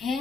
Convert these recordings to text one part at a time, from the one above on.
હે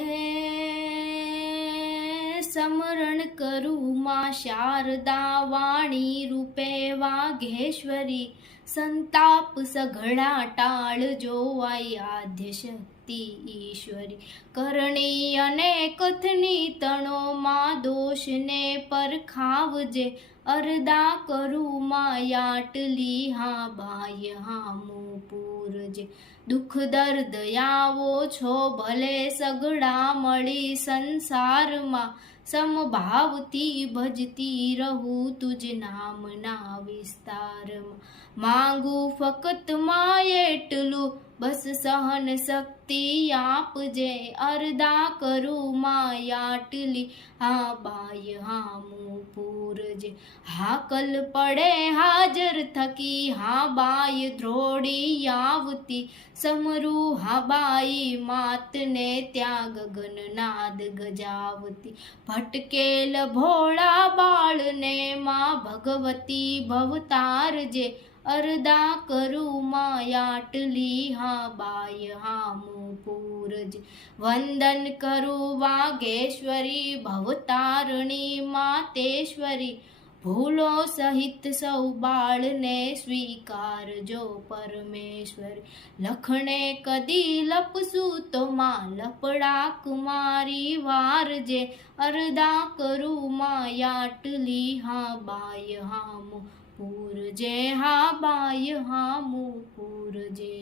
સમરણ કરું માં શારદા વાણી રૂપે વાઘેશ્વરી, સંતાપ સઘળા ટાળ જોવાઈ આદ્ય શક્તિ ઈશ્વરી, કરણી અને કથની તણો માં દોષને પરખાવજે, અરદા કરું માયાટલી હા બાહ્ય હામું પૂરજે, દુઃખ દર્દ આવો છો ભલે સગડા મળી સંસારમાં, સમભાવથી ભજતી રહું તુજ નામના વિસ્તારમાં, માંગુ ફકત માં એટલું બસ સહન શક્તિ આપજે, અરદા કરું માયાટલી હા બાહ્ય હામું પૂરજે, હાકલ પડે હાજર થકી હા બાઈ ધ્રોડી આવતી, સમરું હા બાઈ માતને ત્યાં ગગનનાદ ગજાવતી, ભટકેલ ભોળા બાળને માં ભગવતી ભવતારજે, અરદા કરું માયાટલી હા બાય હામું પૂરજે, વંદન કરું વાઘેશ્વરી ભવતારણી માતેશ્વરી, ભૂલો સહિત સૌ બાળને સ્વીકારજો પરમેશ્વરી, લખણે કદી લપસું તો માં લપડા કુમારી વારજે, અરદા કરું માયાટલી હા બાય હામું પૂરજે, હા બાય હામું પૂરજે.